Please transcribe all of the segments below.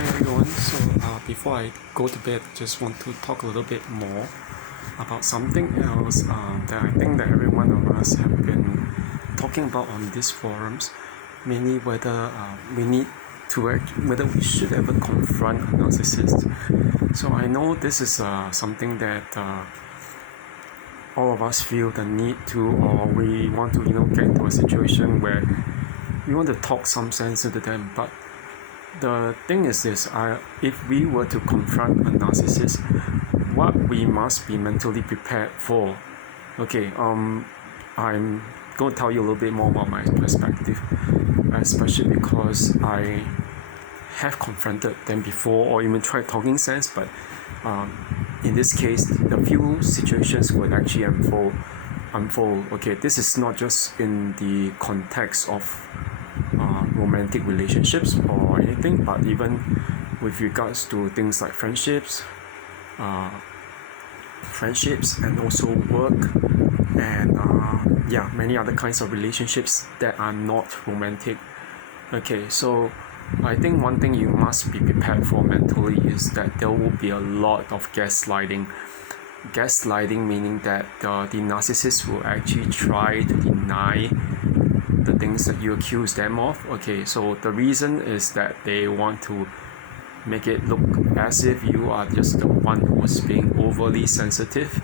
Hi everyone. Before I go to bed, just want to talk a little bit more about something else that I think that every one of us have been talking about on these forums, mainly whether whether we should ever confront a narcissist. So I know this is something that all of us feel the need to, or we want to get into a situation where we want to talk some sense into them. But the thing is this, if we were to confront a narcissist, what we must be mentally prepared for. Okay, I'm going to tell you a little bit more about my perspective, especially because I have confronted them before or even tried talking sense, but in this case, the few situations would actually unfold. Okay, this is not just in the context of romantic relationships or anything, but even with regards to things like friendships and also work and many other kinds of relationships that are not romantic. Okay, so I think one thing you must be prepared for mentally is that there will be a lot of gaslighting. Gaslighting meaning that the narcissist will actually try to deny the things that you accuse them of. Okay, so the reason is that they want to make it look as if you are just the one who is being overly sensitive,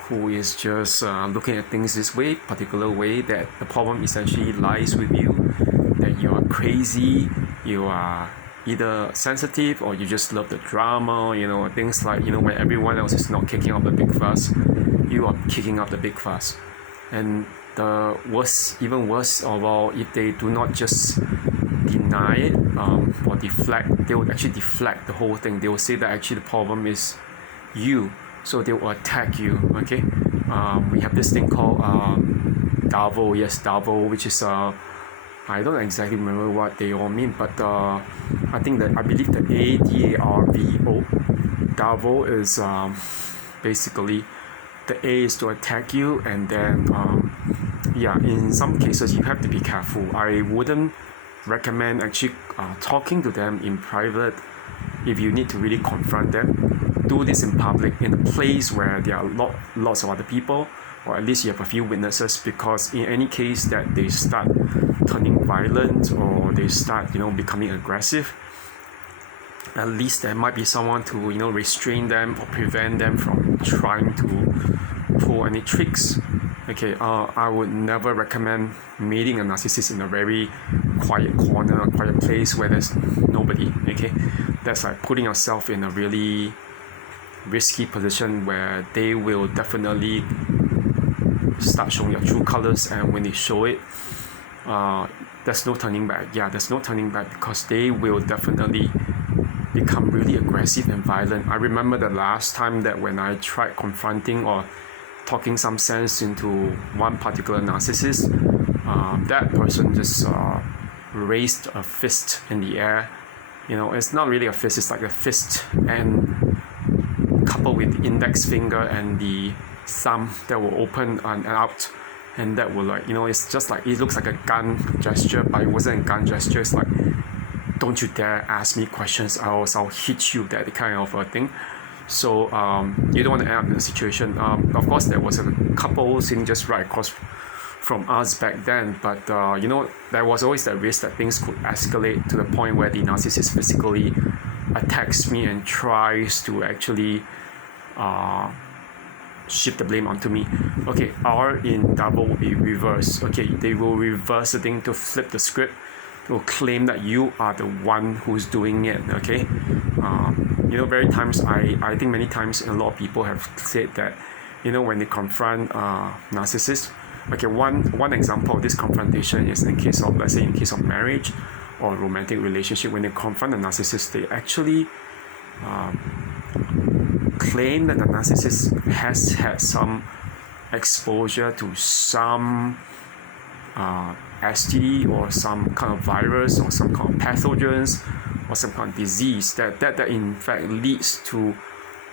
who is just looking at things this particular way, that the problem essentially lies with you, that you are crazy, you are either sensitive or you just love the drama, things like, when everyone else is not kicking up the big fuss, you are kicking up the big fuss. And the even worse of all, if they do not just deny it or deflect, they would actually deflect the whole thing. They will say that actually the problem is you, so they will attack you. Okay, we have this thing called Darvo, which is I don't exactly remember what they all mean, but I believe the ADARVO, Darvo is basically the A is to attack you, and then in some cases you have to be careful. I wouldn't recommend actually talking to them in private. If you need to really confront them, do this in public, in a place where there are lots of other people, or at least you have a few witnesses, because in any case that they start turning violent or they start becoming aggressive, at least there might be someone to restrain them or prevent them from trying to pull any tricks. Okay, I would never recommend meeting a narcissist in a very quiet corner, quiet place where there's nobody. Okay, that's like putting yourself in a really risky position where they will definitely start showing your true colors, and when they show it, there's no turning back. There's no turning back, because they will definitely become really aggressive and violent. I remember the last time that when I tried confronting or talking some sense into one particular narcissist, that person just raised a fist in the air. It's not really a fist, it's like a fist, and coupled with the index finger and the thumb that will open and out, and that will it's just like, it looks like a gun gesture, but it wasn't a gun gesture. It's like, don't you dare ask me questions, else I'll hit you, that kind of a thing. So you don't want to end up in a situation. Of course, there was a couple sitting just right across from us back then, but there was always that risk that things could escalate to the point where the narcissist physically attacks me and tries to actually shift the blame onto me. Okay, R in double will be reverse. Okay, they will reverse the thing to flip the script, to claim that you are the one who's doing it. Okay, very times I think many times a lot of people have said that when they confront narcissists. Okay, one example of this confrontation is in case of marriage or romantic relationship. When they confront a narcissist, they actually claim that the narcissist has had some exposure to some STD or some kind of virus or some kind of pathogens or some kind of disease that in fact leads to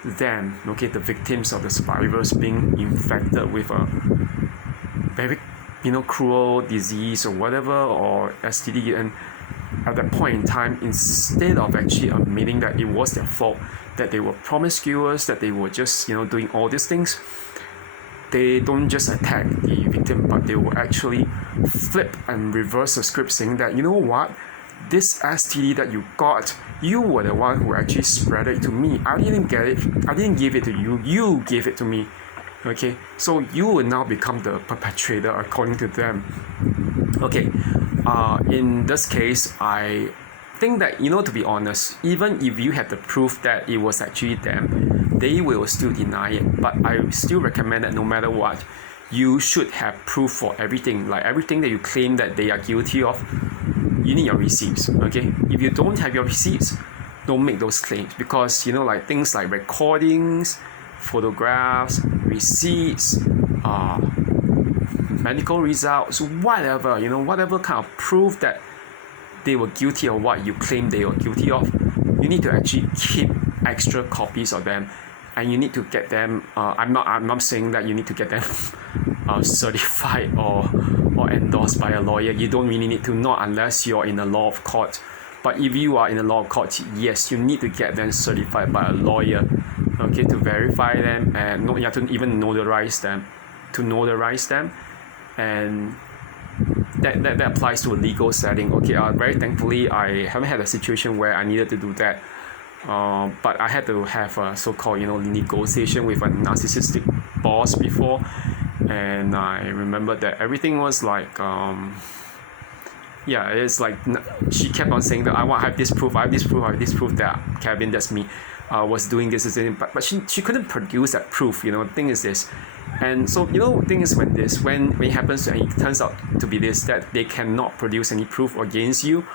them, the victims of the survivors, being infected with a very cruel disease or whatever, or STD, and at that point in time, instead of actually admitting that it was their fault, that they were promiscuous, that they were just doing all these things, they don't just attack the victim, but they will actually flip and reverse the script, saying that, you know what, this STD that you got, you were the one who actually spread it to me. I didn't get it. I didn't give it to you. You gave it to me. Okay, so you will now become the perpetrator according to them. Okay, in this case, I think that, to be honest, even if you have the proof that it was actually them, they will still deny it. But I still recommend that no matter what, you should have proof for everything. Like everything that you claim that they are guilty of, you need your receipts. Okay, if you don't have your receipts, don't make those claims, because like things like recordings, photographs, receipts, medical results, whatever, whatever kind of proof that they were guilty of what you claim they were guilty of, you need to actually keep extra copies of them, and you need to get them. I'm not saying that you need to get them certified or endorsed by a lawyer. You don't really need to, not unless you're in a law of court. But if you are in a law of court, yes, you need to get them certified by a lawyer, okay, to verify them, and you have to even notarize them, and that applies to a legal setting. Okay, very thankfully, I haven't had a situation where I needed to do that, but I had to have a so-called negotiation with a narcissistic boss before, and I remember that everything was like it's like she kept on saying that I have this proof that Kevin, that's me, was doing this, but she couldn't produce that proof. The thing is this, and so the thing is when it happens and it turns out to be this, that they cannot produce any proof against you,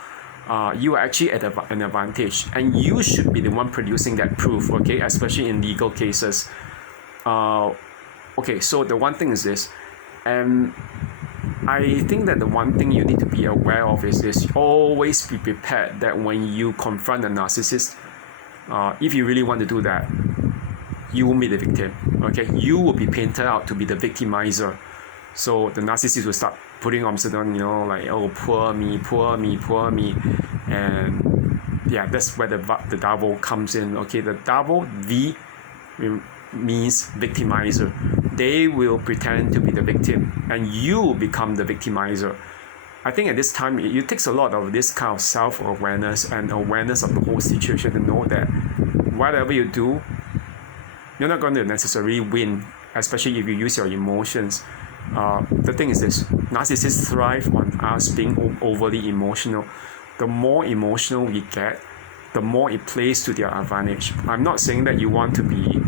you are actually at an advantage, and you should be the one producing that proof. Okay, especially in legal cases. Okay, so the one thing is this, and I think that the one thing you need to be aware of is this: always be prepared that when you confront a narcissist, if you really want to do that, you will be the victim. Okay, you will be painted out to be the victimizer. So the narcissist will start putting on certain, like, oh, poor me, and yeah, that's where the devil comes in. Okay, the devil, V means victimizer. They will pretend to be the victim, and you will become the victimizer. I think at this time it takes a lot of this kind of self-awareness and awareness of the whole situation to know that whatever you do, you're not going to necessarily win, especially if you use your emotions. The thing is this: narcissists thrive on us being overly emotional. The more emotional we get, the more it plays to their advantage. I'm not saying that you want to be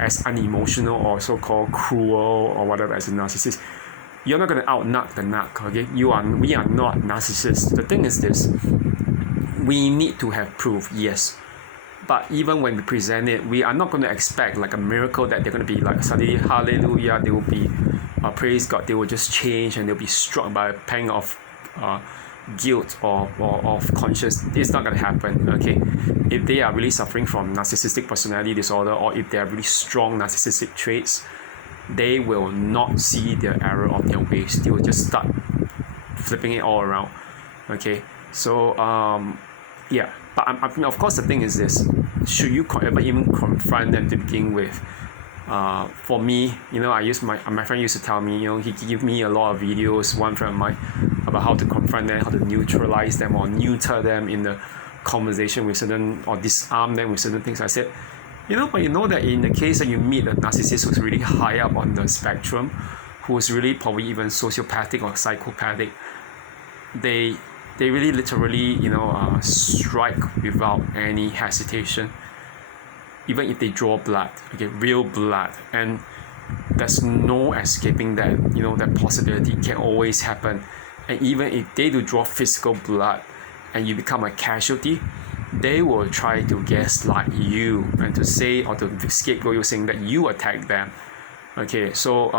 as unemotional or so-called cruel or whatever as a narcissist. You're not going to out-narc the narc, okay? We are not narcissists. The thing is this: we need to have proof, yes. But even when we present it, we are not going to expect like a miracle that they're going to be like suddenly, hallelujah, they will be, praise God, they will just change and they'll be struck by a pang of guilt or of conscience. It's not going to happen, okay? If they are really suffering from narcissistic personality disorder, or if they have really strong narcissistic traits, they will not see the error of their ways. They will just start flipping it all around, okay? So yeah, but I mean, of course the thing is this: should you ever even confront them to begin with? For me, I use my friend used to tell me, he gave me a lot of videos, one friend of mine, about how to confront them, how to neutralize them or neuter them in the conversation with certain, or disarm them with certain things. I said, but that in the case that you meet a narcissist who's really high up on the spectrum, who's really probably even sociopathic or psychopathic, they really literally strike without any hesitation, even if they draw blood, okay, real blood, and there's no escaping that. That possibility can always happen. And even if they do draw physical blood and you become a casualty, they will try to gaslight you and to say, or to scapegoat you, saying that you attacked them. Okay, so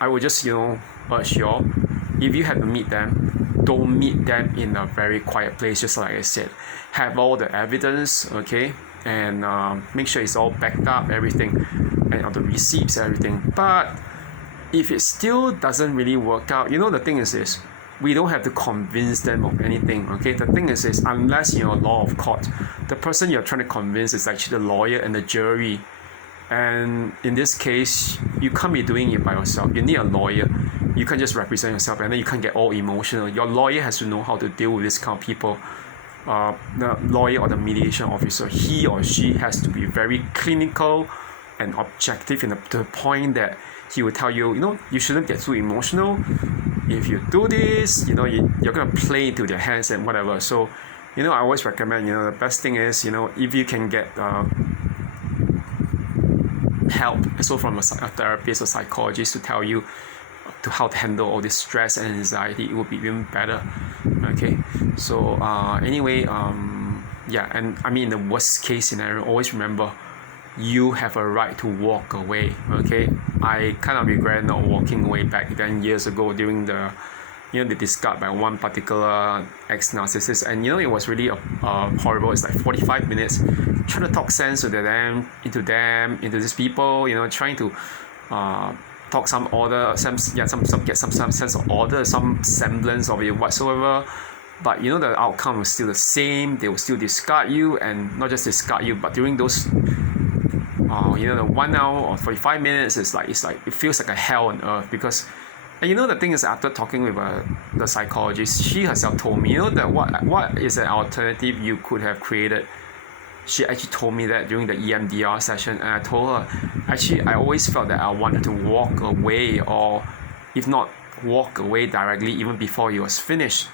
I would just urge y'all, if you have to meet them, don't meet them in a very quiet place. Just like I said, have all the evidence, okay, and make sure it's all backed up, everything, and all the receipts, everything. But if it still doesn't really work out, the thing is this: we don't have to convince them of anything. Okay, the thing is unless you're a law of court, the person you're trying to convince is actually the lawyer and the jury. And in this case, you can't be doing it by yourself. You need a lawyer. You can't just represent yourself, and then you can't get all emotional. Your lawyer has to know how to deal with this kind of people. The lawyer or the mediation officer, he or she has to be very clinical and objective to the point that he will tell you, you shouldn't get too emotional. If you do this, you're gonna play into their hands and whatever. So, I always recommend, the best thing is, if you can get help, so from a therapist or psychologist to tell you how to handle all this stress and anxiety, it would be even better. Okay, so anyway, and I mean, in the worst case scenario, always remember, you have a right to walk away. Okay, I kind of regret not walking away back then years ago during the discard by one particular ex-narcissist, and it was really horrible. It's like 45 minutes trying to talk sense into these people, trying to talk some order, get some sense of order, some semblance of it whatsoever. But the outcome was still the same. They will still discard you, and not just discard you, but during those the 1 hour or 45 minutes, it feels like a hell on earth. Because the thing is, after talking with the psychologist, she herself told me, that what is an alternative you could have created. She actually told me that during the EMDR session, and I told her, actually, I always felt that I wanted to walk away, or if not walk away directly, even before he was finished.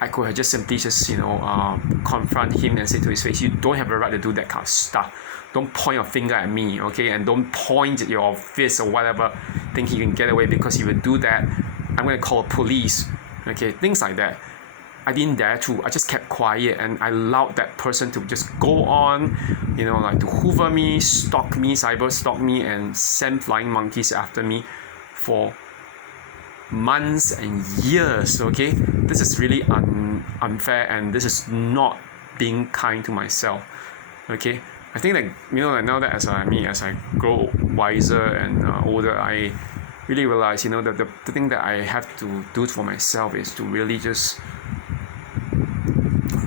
I could have just simply confront him and say to his face, you don't have a right to do that kind of stuff. Don't point your finger at me, okay? And don't point your fist or whatever, think you can get away, because if you do that, I'm going to call the police, okay? Things like that. I didn't dare to. I just kept quiet, and I allowed that person to just go on, to hoover me, cyber stalk me, and send flying monkeys after me for months and years. Okay, this is really unfair, and this is not being kind to myself. Okay, I think that now that as I grow wiser and older, I really realize that the thing that I have to do for myself is to really just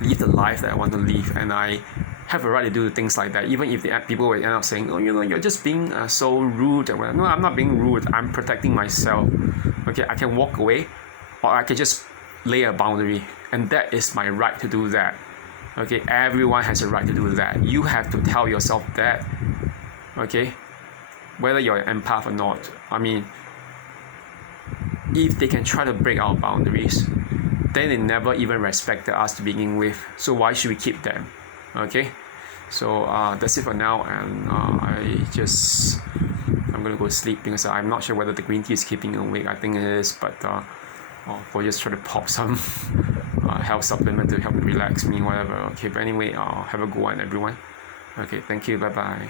live the life that I want to live, and I have a right to do things like that, even if the people will end up saying, you're just being so rude. No, I'm not being rude. I'm protecting myself. Okay, I can walk away, or I can just lay a boundary, and that is my right to do that. Okay, everyone has a right to do that. You have to tell yourself that. Okay, whether you're an empath or not. I mean, if they can try to break our boundaries, then they never even respected us to begin with. So why should we keep them? Okay, so that's it for now, and I'm gonna go sleep, because I'm not sure whether the green tea is keeping me awake. I think it is, but we'll just try to pop some health supplement to help relax me, whatever. Okay, but anyway, have a good one, everyone. Okay, thank you, bye bye.